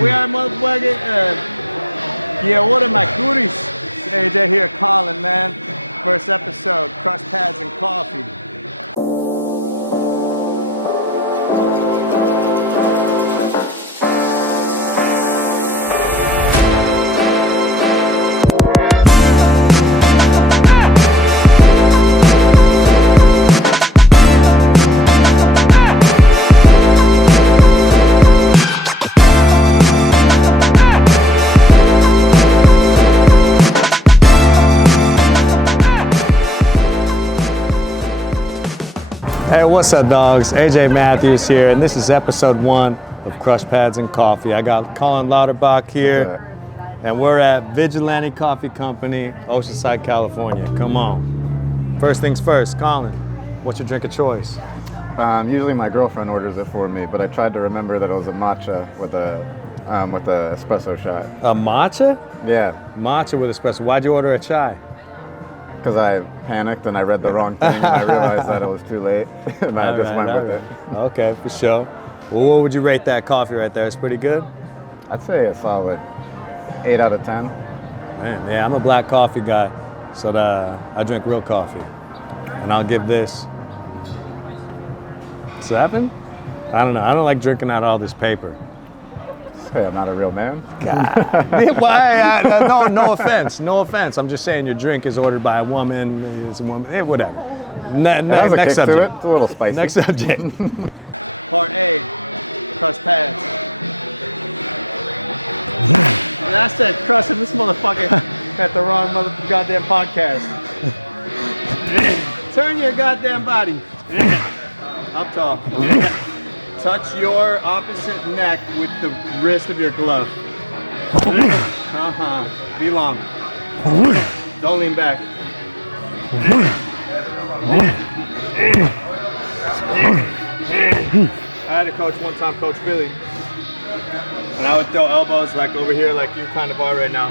We are motherfucking. Yeah, what are my goodies? AJ here, Colin, man. First episode, crust pads and coffee. Hey, what's up, dogs? AJ Matthews here, and this is episode 1 of Crush Pads and Coffee. I got Colin Lauterbach here, and we're at Vigilante Coffee Company, Oceanside, California. Come on. First things first, Colin, what's your drink of choice? Usually my girlfriend orders it for me, but I tried to remember that it was a matcha with a espresso shot. A matcha? Yeah. Matcha with espresso. Why'd you order a chai? Because I panicked and I read the wrong thing and I realized that it was too late and I just went with it. Okay, for sure. Well, what would you rate that coffee right there? It's pretty good? I'd say a solid 8 out of 10. Man, yeah, I'm a black coffee guy, so I drink real coffee. And I'll give this 7? I don't know. I don't like drinking out all this paper. Hey, I'm not a real man. God. Why? No offense. No offense. I'm just saying your drink is ordered by a woman. It's a woman. Whatever. Next subject. To it. It's a little spicy. Next subject. Part A, crust pads. And I said crust, and this motherfucker at the wrong goddamn podcast. Turn your goddamn body. Up tall. Touch your opposite neck with the wrist of your glove. Be long. Don't lean back. I had a coach one time, Coach Billy, and I would throw elbows like over here, like you kind of are right now.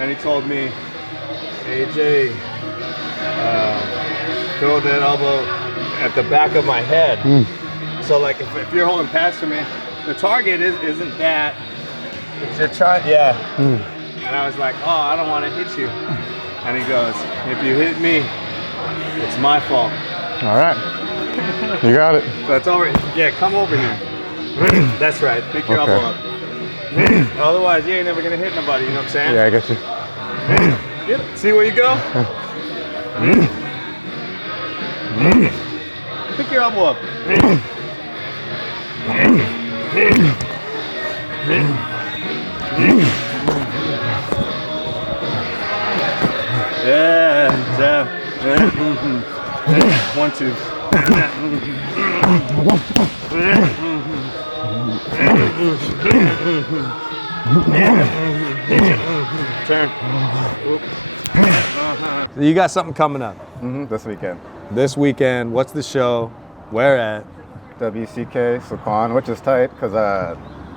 And he told me, AJ, throw that elbow at the back of my head. So like if you're holding pads for me, the target isn't that. It's your trying, yeah. And I was like, oh, I don't want to hit you. And he goes, if you hit me, it's my fault. All right. You got it. So it's over. Yeah, come over here. That's right. Pick your elbow up. Otherwise, you ain't never gonna hit nobody. You know what I'm saying? Yeah, I get you. See where you go? Pick your elbow up. Yeah. 1, 2. Turn. You got something coming up. This weekend. This weekend, what's the show? Where at? WCK Saquon, which is tight because I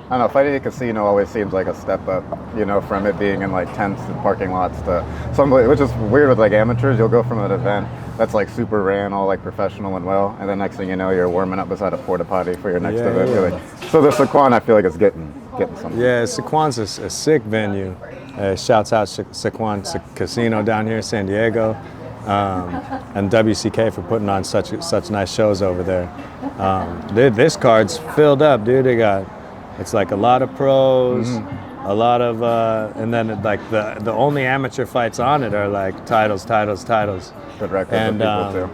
don't know, fighting a casino always seems like a step up, you know, from it being in like tents and parking lots to something, which is weird with like amateurs. You'll go from an event that's like super ran, all like professional and well, and the next thing you know, you're warming up beside a porta potty for your next event. Yeah. Like, so the Saquon, I feel like it's getting something. Yeah, Saquon's a sick venue. Shouts out Saquon Casino down here in San Diego. And WCK for putting on such nice shows over there. This card's filled up, dude. It's like a lot of pros, a lot of, and then like the only amateur fights on it are like titles. Good record and people too.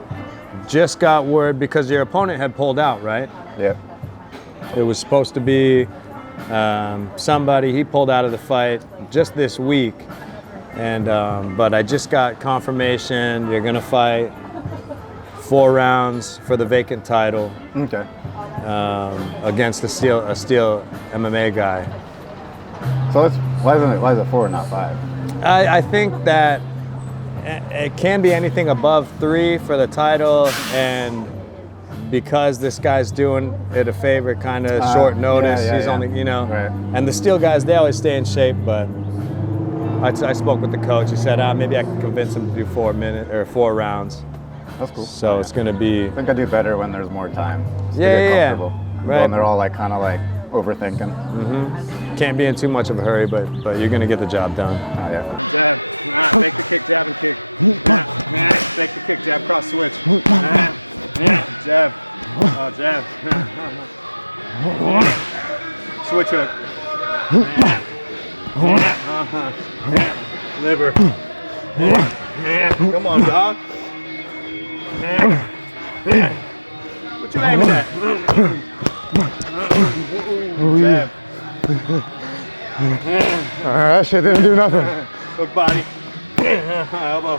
Just got word because your opponent had pulled out, right? Yeah. It was supposed to be somebody. He pulled out of the fight just this week. And but I just got confirmation you're gonna fight 4 rounds for the vacant title. Okay. Against a steel MMA guy. So why is it 4 and not 5? I think that it can be anything above 3 for the title, and because this guy's doing it a favor, kind of short notice. He's only, you know, right. And the steel guys, they always stay in shape, but I spoke with the coach. He said, maybe I can convince him to do 4 rounds. That's cool. So it's gonna be. I think I do better when there's more time. Yeah. Right. When they're all like kind of like overthinking. can't be in too much of a hurry, but you're gonna get the job done. Yeah. Jab. Fake the kick, jab and kick. Fake the kick, jab, cross switch. Jab. Oh, jab. Switch hook. Liver. Come on, dog. What you aiming at? Jab. That shit didn't do nothing. Hook body. Elbow.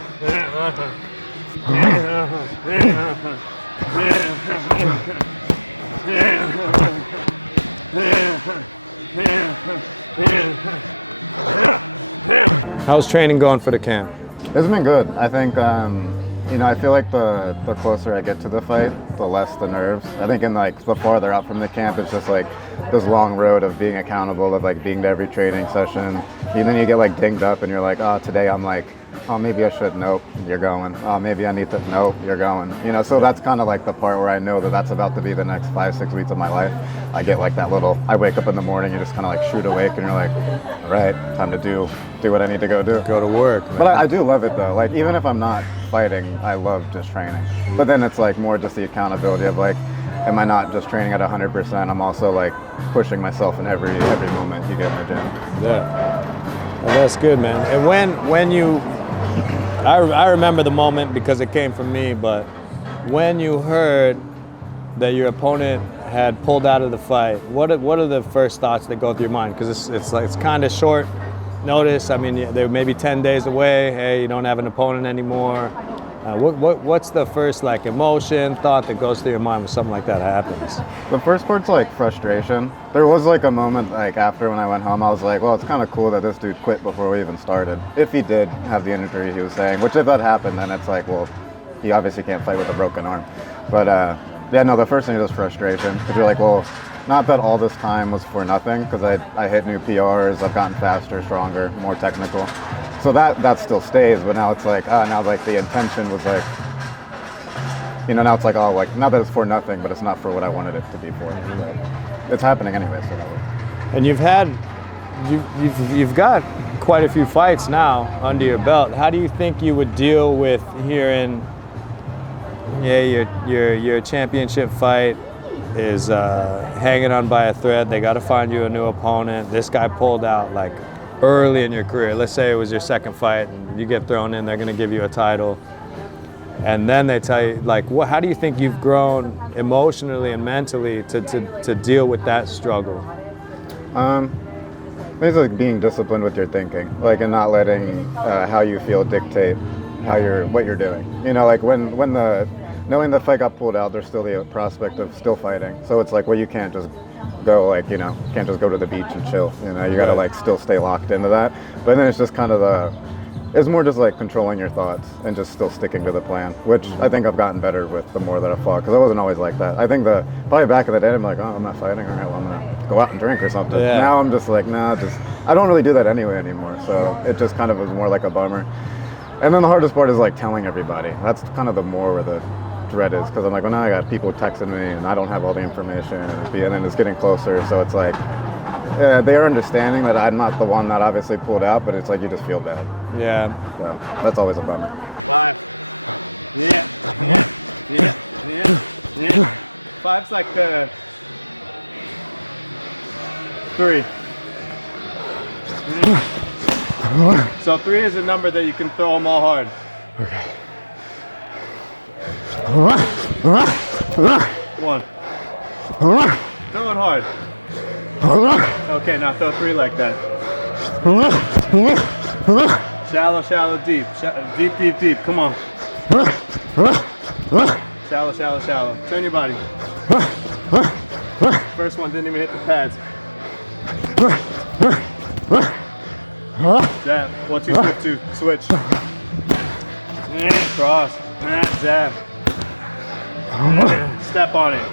How's training going for the camp? It's been good. I think, you know, I feel like the closer I get to the fight, the less the nerves. I think in like the farther out from the camp, it's just like this long road of being accountable, of like being to every training session. And then you get like dinged up and you're like, oh, today I'm like, oh, maybe I should. Nope, you're going. Oh, maybe I need to. Nope, you're going. You know, so that's kind of like the part where I know that that's about to be the next 5-6 weeks of my life. I get like that little, I wake up in the morning, you just kind of like shoot awake and you're like, all right, time to do what I need to go do. Go to work, man. But I do love it though. Like even if I'm not fighting, I love just training. But then it's like more just the accountability of like, am I not just training at 100%? I'm also like pushing myself in every moment you get in the gym. Yeah, well, that's good, man. And when you, I remember the moment because it came from me, but when you heard that your opponent had pulled out of the fight, what are the first thoughts that go through your mind? Because it's kind of short notice. I mean, they're maybe 10 days away. Hey, you don't have an opponent anymore. What's the first like emotion, thought that goes through your mind when something like that happens? The first part's like frustration. There was like a moment like after when I went home, I was like, well, it's kind of cool that this dude quit before we even started. If he did have the injury he was saying, which if that happened, then it's like, well, he obviously can't fight with a broken arm. But yeah, no, the first thing is frustration. Because you're like, well, not that all this time was for nothing, because I hit new PRs, I've gotten faster, stronger, more technical. So that still stays, but now it's like, now like the intention was like, you know, now it's like, oh, like, not that it's for nothing, but it's not for what I wanted it to be for. But it's happening anyway, so. And you've got quite a few fights now under your belt. How do you think you would deal with hearing, yeah, your championship fight is hanging on by a thread, they got to find you a new opponent, this guy pulled out like early in your career, let's say it was your second fight and you get thrown in, they're going to give you a title, and then they tell you, like, how do you think you've grown emotionally and mentally to deal with that struggle? It's like being disciplined with your thinking, like, and not letting how you feel dictate what you're doing. You know, like knowing the fight got pulled out, there's still the prospect of still fighting. So it's like, well, you can't just go like, you know, can't just go to the beach and chill. You know, you got to like still stay locked into that. But then it's just kind of it's more just like controlling your thoughts and just still sticking to the plan, which I think I've gotten better with the more that I fought, because I wasn't always like that. I think probably back in the day, I'm like, oh, I'm not fighting, all right, well, I'm gonna go out and drink or something. Yeah. Now I'm just like, nah, I don't really do that anyway anymore. So it just kind of was more like a bummer. And then the hardest part is like telling everybody. That's kind of the more where the dread is, because I'm like, well, now I got people texting me and I don't have all the information, and then it's getting closer. So it's like, they are understanding that I'm not the one that obviously pulled out, but it's like you just feel bad. Yeah. So that's always a bummer. 5. Yeah. 5's like 3. So 3 is a number that you can throw them all hard. Okay. 1. Throw it hard. Okay, now throw 3 like that. Shallow, shallow, deep. Deep, deep, deep. Come on. Shallow, shallow, shallow. Turn your body. First one didn't even hit the pads. Jab. 1, 2, switch 2. Switch. Cross. Jab. Step on it.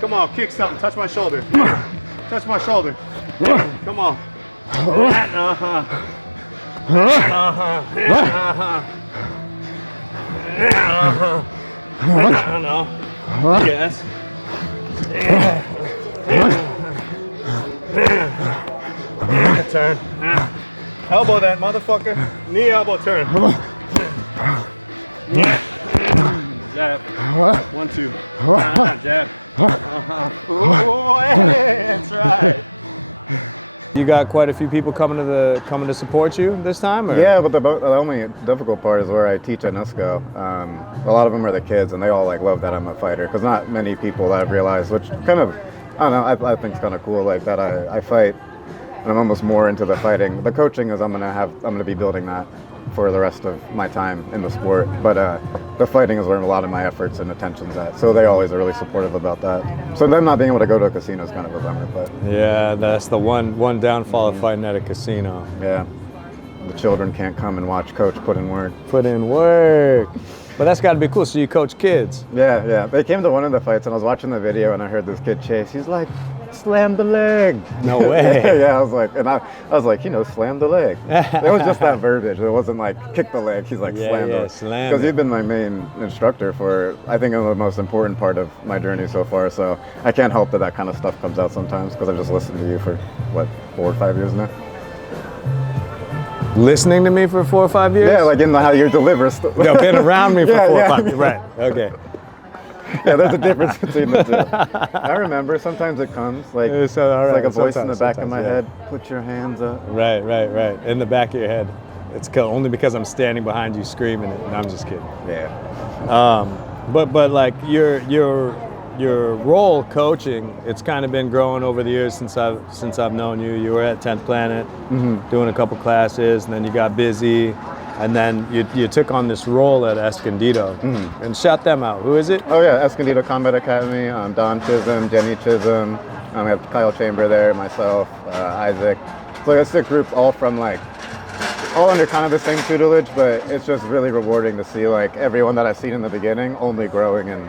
Come on, kick something. Touch my shoulder. Touch my shoulder. Come on. Uh-huh. No. Yes. Turn. Elbow that motherfucker. Knee, elbow, turn. Jab. 1, 2. Jab. Oh, hey, that's right. You got quite a few people coming to support you this time, or? Yeah, but the only difficult part is where I teach at NUSCO. A lot of them are the kids, and they all like love that I'm a fighter, because not many people that I've realized, which kind of, I don't know, I think it's kind of cool, like that I fight, and I'm almost more into the fighting. The coaching is I'm gonna be building that for the rest of my time in the sport, but the fighting is where a lot of my efforts and attention's at. So they always are really supportive about that. So them not being able to go to a casino is kind of a bummer, but Yeah, that's the one downfall of fighting at a casino. yeah, the children can't come and watch coach put in work. Put in work. But that's got to be cool. So you coach kids. Yeah. They came to one of the fights, and I was watching the video, and I heard this kid chase. He's like, "Slam the leg." No way. Yeah, I was like, slam the leg. It was just that verbiage. It wasn't like kick the leg. He's like, slam the leg. Slam Because it. you've been my main instructor for, I think, the most important part of my journey so far. So I can't help that kind of stuff comes out sometimes, because I've just listened to you for, 4 or 5 years now? Listening to me for 4 or 5 years? Yeah, like in how you deliver stuff. No, been around me for Yeah, 4 or yeah. 5 years. Right. Okay. Yeah, there's a difference between the two. I remember sometimes it comes like Yeah, so, all it's right, like a voice in the sometimes, back of my yeah. head. Put your hands up. Right. In the back of your head. It's only because I'm standing behind you screaming it. And I'm just kidding. Yeah. But like your role coaching, it's kind of been growing over the years since I've known you. You were at 10th Planet, doing a couple classes, and then you got busy, and then you took on this role at Escondido. And shout them out. Who is it? Oh yeah, Escondido Combat Academy. Don Chisholm, Jenny Chisholm. We have Kyle Chamber there, myself, Isaac. So it's a group all under kind of the same tutelage, but it's just really rewarding to see like everyone that I've seen in the beginning only growing in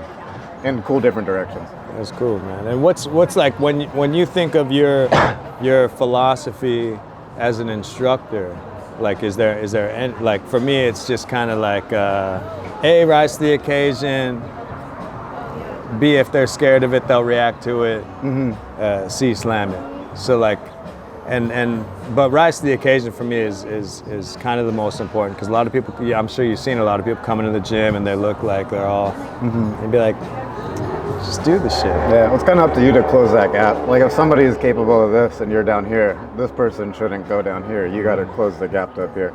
cool different directions. That's cool, man. And what's like when you think of your philosophy as an instructor? Like, is there any, like, for me, it's just kind of like A, rise to the occasion. B, if they're scared of it, they'll react to it. C, slam it. So like, but rise to the occasion for me is kind of the most important, because a lot of people, I'm sure you've seen a lot of people come into the gym and they look like they're all, and be like, just do the shit. Yeah, well, it's kind of up to you to close that gap. Like if somebody is capable of this and you're down here, this person shouldn't go down here. You got to close the gap up here.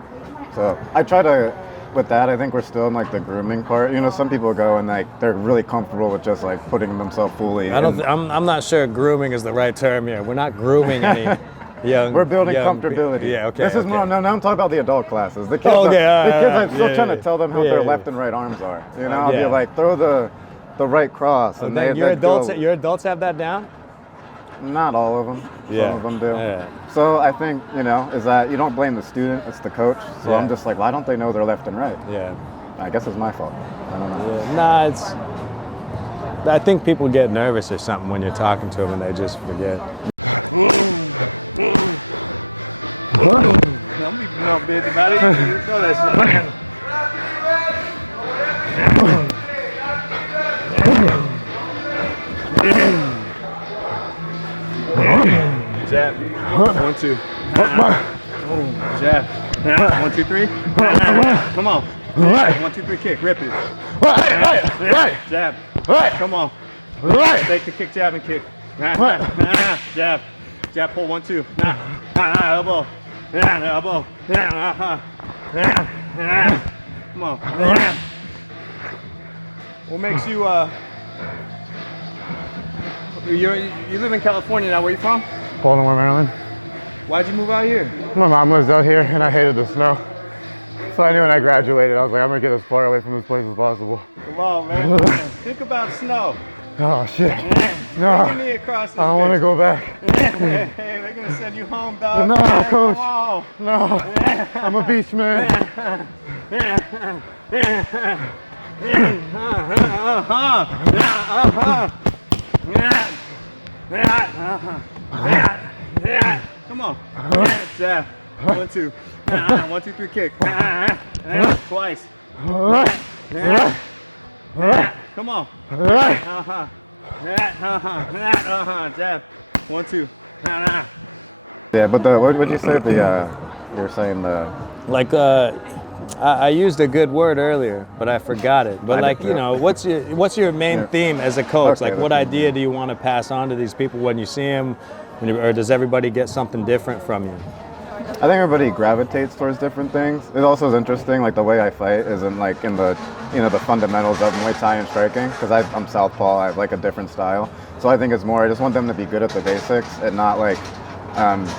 So I try to, with that, I think we're still in like the grooming part. Some people go and like they're really comfortable with just like putting themselves fully. I'm not sure grooming is the right term here. We're not grooming any young. We're building young comfortability. Yeah, okay. This is more. No, now I'm talking about the adult classes. The kids, I'm still trying to tell them how their left and right arms are. I'll be like, throw the right cross, and then your adults have that down? Not all of them. Yeah. Some of them do. Yeah. So I think, is that you don't blame the student, it's the coach. So Yeah. I'm just like, why don't they know their left and right? Yeah. I guess it's my fault. I don't know. Yeah. I think people get nervous or something when you're talking to them and they just forget. Don't be no bitch about it. You know that shit. Jab. 1, 2. Jab. 1, 2, 3. Come on. 1, 2, 3. Kick. Rip it. Jab. Come on. Take the kick, jab, and kick. Jab. Jab. Pull. 1, 2. Elbow. Elbow. Come on. What makes you you live in California now? Where you from? Baltimore, Maryland. Why'd you move out here? My mom lives out here and I hated the snow. So I knew when I graduated, I was like, I'm gonna get as far away from this place as possible. Come on, man. Think about snow. Oh shit. Bring No, your knee across this I don't wanna bitch. go back. Hey, they're gonna send you home, dog. No, Man, coach. Come on. No, I'm a beach man. Come on. Jab. 1, 2. 1, 2, 3. Kick. Twice. Come on. Jab. 1, 2. Yeah, but what would you say you were saying Like, I used a good word earlier, but I forgot it. But like, you know, what's your main theme as a coach? Okay, Like, what idea do you want to pass on to these people when you see them, or does everybody get something different from you? I think everybody gravitates towards different things. It also is interesting, like the way I fight isn't like in the, the fundamentals of Muay Thai and striking, because I'm southpaw, I have like a different style. So I think it's more, I just want them to be good at the basics and not like,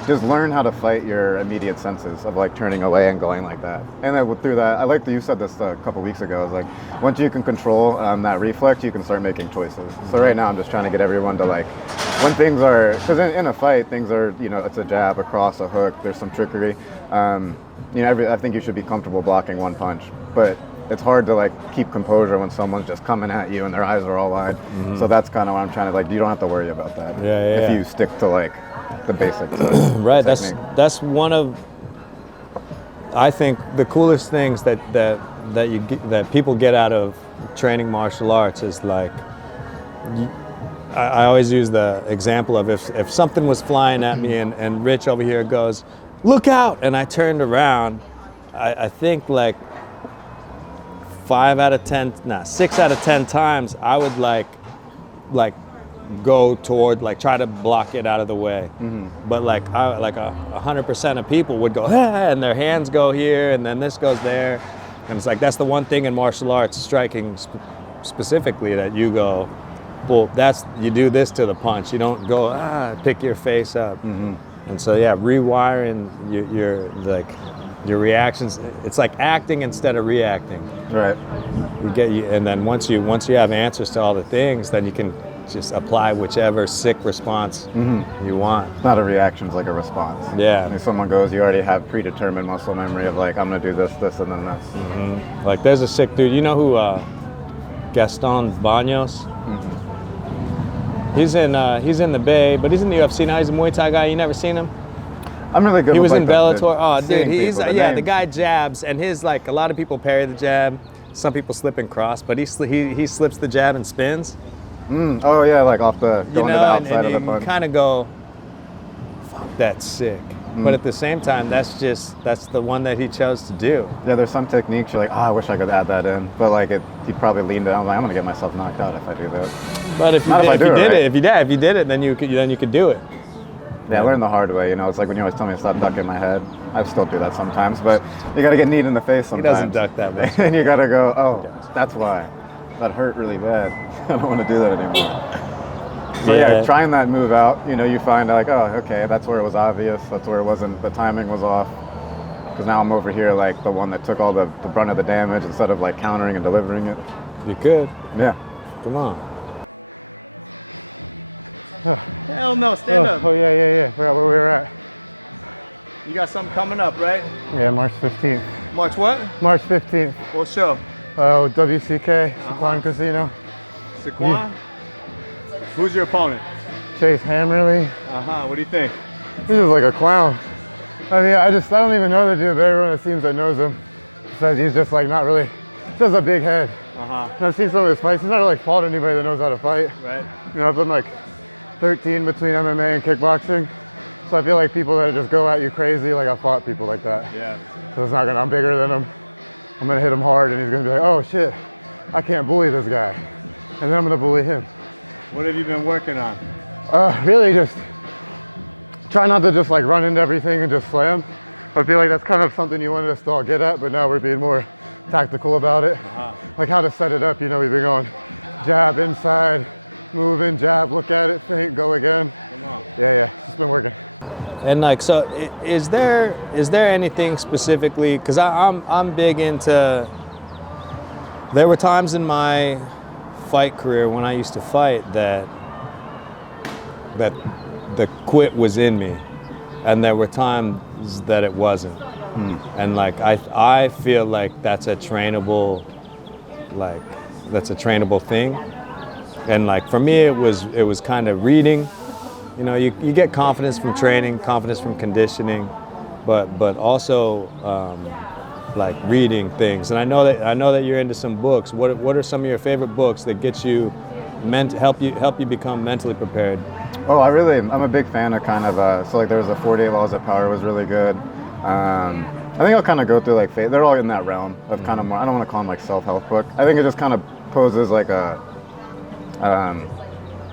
just learn how to fight your immediate senses of like turning away and going like that. And then through that, I like that you said this a couple weeks ago, is like, once you can control that reflex, you can start making choices. So right now I'm just trying to get everyone to like, when things are, because in a fight, things are, it's a jab, a cross, a hook, there's some trickery. I think you should be comfortable blocking one punch, but it's hard to like keep composure when someone's just coming at you and their eyes are all wide. So that's kind of what I'm trying to like, you don't have to worry about that. If you stick to like the basics. Right, that's one of, I think, the coolest things that people get out of training martial arts is like, I always use the example of if something was flying at me and Rich over here goes, "Look out!" and I turned around, I think like 6 out of 10 times I would like go toward, like, try to block it out of the way. But like 100% of people would go, ah, and their hands go here and then this goes there, and it's like, that's the one thing in martial arts, striking specifically, that you go, well, you do this to the punch, you don't go pick your face up. And so rewiring your reactions, it's like acting instead of reacting. Right. And then once you have answers to all the things, then you can just apply whichever sick response you want. It's not a reaction, it's like a response. Yeah. If someone goes, you already have predetermined muscle memory of like, I'm gonna do this, and then this. Like, there's a sick dude, you know who Gaston Banos? He's in the Bay, but he's in the UFC now. He's a Muay Thai guy. You never seen him? I'm really good. He was with, in like, Bellator. Oh, dude, he's the the guy jabs, and his, like, a lot of people parry the jab. Some people slip and cross, but he slips the jab and spins. Oh yeah, like off the going to the outside of the punch. You kind of go, fuck, that's sick. But at the same time, that's the one that he chose to do. Yeah, there's some techniques you're like, I wish I could add that in, but like you probably leaned down like, I'm gonna get myself knocked out if I do that. But if you did it, then you could do it. Yeah, I learned the hard way. It's like when you always tell me to stop ducking my head. I still do that sometimes, but you gotta get kneed in the face sometimes. He doesn't duck that much. And you gotta go, oh, that's why. That hurt really bad. I don't want to do that anymore. So yeah, trying that move out, you find like, oh, okay, that's where it was obvious. That's where it wasn't, the timing was off. Because now I'm over here like the one that took all the brunt of the damage instead of like countering and delivering it. You could. Yeah. Come on. Hell no, stand up. Oh yeah. Forgot where we were at. You got something coming up, right? Yeah, March 15th. March what? March 15th. What show? WCK, Sequan Casino. Sequan? Who's your opponent? Chase Hammerly. What do you think? He's just like a clown. I mean, I don't even know the dude, but everyone it seems that knows him says he's just like not really, just a big head. And I've seen some of his fights. He's not really fought anybody that knows how to fight. Right. I've been like 13 between MMA and kickboxing. So I feel like people that just go at you crazy, like I fought people like that. Yeah. So it's not I'm bigger than him. I'm gonna hit him hard and he's gonna be like, oh shit, I can't bully this guy. And then I'm gonna bully him. What have you been working on? Really just try not to just like run into everything and just slam. I feel like that's kind of something you wanted us to all get at, but now we're being more tactical about it. Like how to set it up, we've been going jab inside, move in, jab, look at it, think, go again. Come on. Yeah, it's been working. And like, so is there anything specifically, because I'm big into, there were times in my fight career when I used to fight that the quit was in me, and there were times that it wasn't. And like I feel like that's a trainable thing. And like for me it was kind of reading. You get confidence from training, confidence from conditioning, but also like reading things. And I know that you're into some books. What are some of your favorite books that get you help you become mentally prepared? Oh, I'm a big fan of kind of, so like there was the 48 Laws of Power was really good. I think I'll kind of go through like, they're all in that realm of kind of more, I don't want to call them like self-help book. I think it just kind of poses like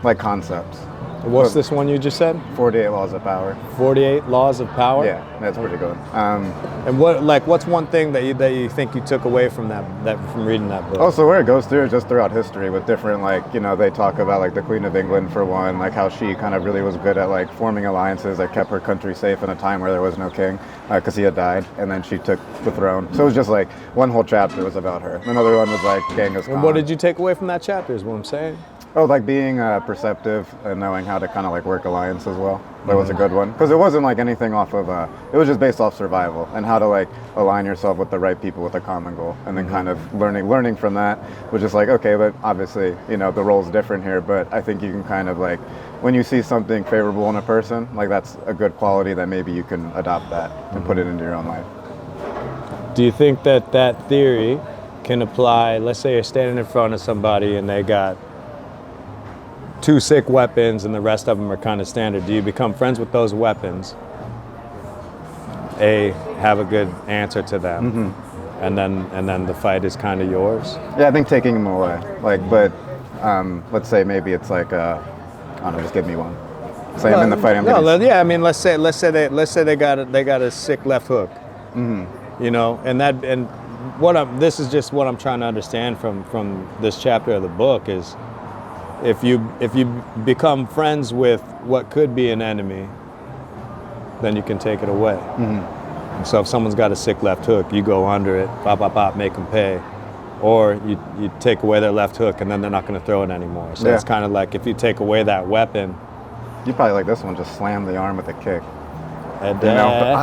like concepts. What's this one you just said? 48 Laws of Power. 48 Laws of Power? Yeah, that's pretty good. And what's one thing that you think you took away from from reading that book? Oh, so where it goes through is just throughout history with different, like, you know, they talk about like the Queen of England for one, like how she kind of really was good at like forming alliances that kept her country safe in a time where there was no king because he had died, and then she took the throne. So it was just like one whole chapter was about her. Another one was like Genghis Khan. And what did you take away from that chapter is what I'm saying? Oh, like being perceptive and knowing how to kind of like work alliance as well. That was a good one because it wasn't like anything off of. It was just based off survival and how to like align yourself with the right people with a common goal, and then kind of learning from that was just like, okay, but obviously, you know, the role's different here, but I think you can kind of like when you see something favorable in a person, like that's a good quality that maybe you can adopt that and put it into your own life. Do you think that theory can apply? Let's say you're standing in front of somebody and they got 2 sick weapons and the rest of them are kind of standard. Do you become friends with those weapons? Have a good answer to them, and then the fight is kind of yours. Yeah, I think taking them away, like, but let's say maybe it's like, I don't know, just give me one. Say I'm in the fight. Yeah, I mean, let's say they got a sick left hook, you know, and this is just what I'm trying to understand from this chapter of the book is. If you become friends with what could be an enemy, then you can take it away. So if someone's got a sick left hook, you go under it, pop, pop, pop, make them pay. Or you take away their left hook and then they're not going to throw it anymore. So it's kind of like if you take away that weapon. You probably like this one, just slam the arm with a kick. And, you know,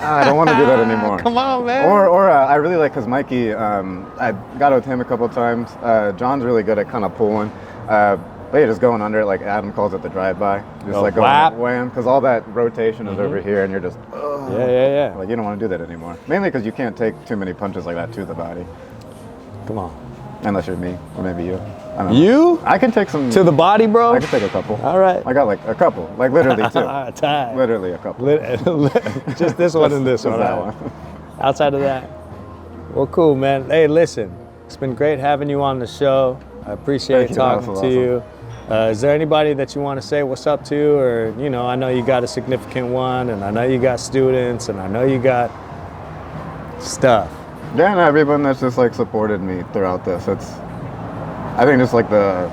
I don't want to do that anymore. Come on, man. Or I really like, because Mikey, I got with him a couple of times. John's really good at kind of pulling. But yeah, just going under it, like Adam calls it the drive-by. Just like going wham, because all that rotation is over here, and you're just, yeah. Like you don't want to do that anymore. Mainly because you can't take too many punches like that to the body. Come on. Unless you're me, or maybe you. I don't know. You? I can take some. To the body, bro? I can take a couple. All right. I got like a couple, like literally 2. Time. Literally a couple. Just this one and this one. That one. Outside of that. Well, cool, man. Hey, listen, it's been great having you on the show. I appreciate talking to you. Is there anybody that you want to say what's up to? Or, you know, I know you got a significant one, and I know you got students, and I know you got stuff. Yeah, and everyone that's just like supported me throughout this. I think just like I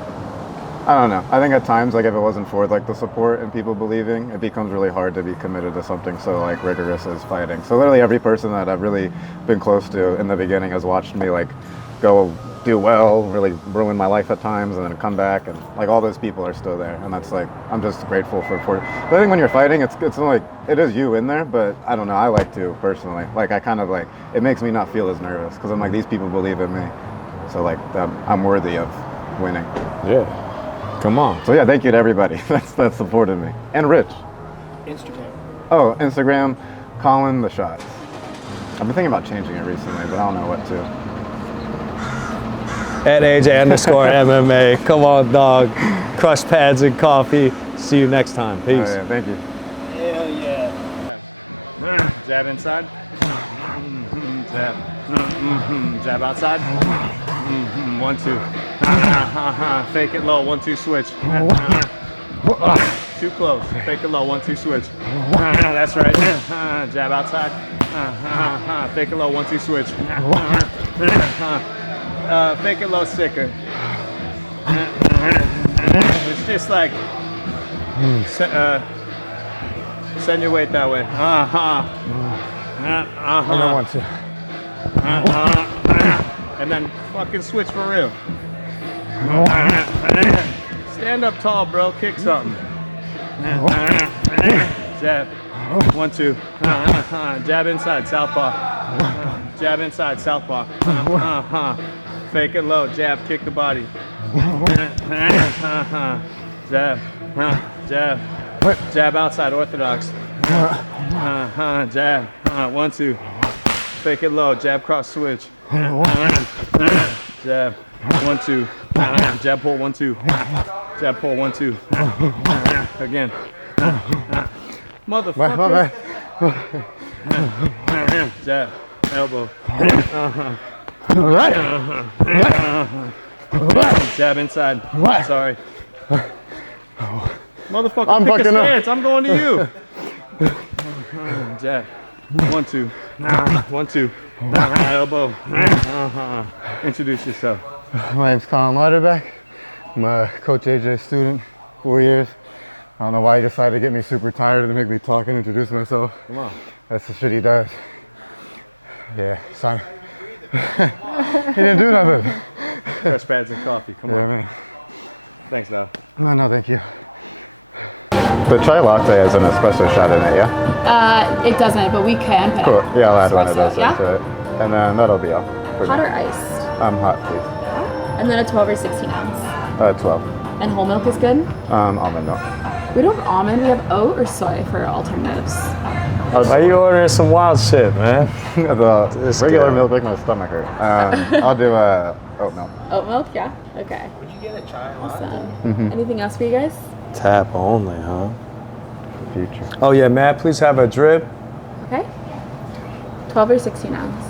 don't know. I think at times, like if it wasn't for like the support and people believing, it becomes really hard to be committed to something so like rigorous as fighting. So literally every person that I've really been close to in the beginning has watched me like go do well, really ruin my life at times, and then come back, and like all those people are still there, and that's like I'm just grateful for. But I think when you're fighting, it's like it is you in there, but I don't know. I like to personally, like I kind of like it makes me not feel as nervous because I'm like these people believe in me, so like I'm worthy of winning. Yeah, come on. So yeah, thank you to everybody that's supported me, and Rich. Instagram. Oh, Instagram, Colin the Shots. I've been thinking about changing it recently, but I don't know what to. At AJ_MMA. Come on, dog. Crush pads and coffee. See you next time. Peace. Oh, yeah, thank you. Hell yeah. Jab inside. Jab. Jab outside. 1, 2. Fake it low. 1, 2 switch. Too close. Fake it low. 1, 2 switch. That's right. Jab outside. Fake it low. 1, 2 switch. Fake it low, sicker. It's just like send your weight that way. I don't want to. And then fucking switch for real. Stand up tall, bro. Kick something. Jab. 1, 2. Jab inside, southpaw. Jab inside, southpaw. Fake it low. Jab, kick the body. Jab. Jab. Jab outside, orthodox. Jab. 1, 2. Fake it low. Jab cross switch. Jab. 1, 2. Jab pull 1, 2. Jab pull 1, 2. Again. Motherfucker. My bad. Jab. Elbow. Right. Jab inside. What? Sorry. Motherfucker, I'm pick a fucking up. stance. I'm going to you. Jab. 1, 2. 1, 2. Elbow. Introduce yourself. My name's Colin Lauterbach. I'm a Coach AJ student, 4 years. I don't know why he decided to get me super tired and make me talk and introduce myself. Come on. That's the shit he does. Yeah, son. He didn't do nothing. Fresh pads and coffee. Come Yeah, on. man. Thanks, dog. No, thank you. The chai latte has an espresso shot in it, yeah? It doesn't, but we can put Cool. it. Yeah, I'll add one of Espresso, those yeah? into it. And then that'll be all. For Hot me. or iced? Hot, please. And then a 12 or 16 ounce. 12. And whole milk is good? Almond milk. We don't have almond, we have oat or soy for alternatives. Why you ordering some wild shit, man? The This regular guy. milk makes my stomach hurt. I'll do oat milk. Oat milk, yeah? Okay. Would you get a chai Awesome. Anything else for you guys? Tap only, huh? Future. Oh yeah, may I please have a drip? Okay. 12 or 16 ounce.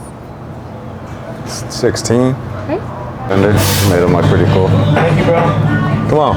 16. Okay. And they made them look pretty cool. Thank you, bro. Come on.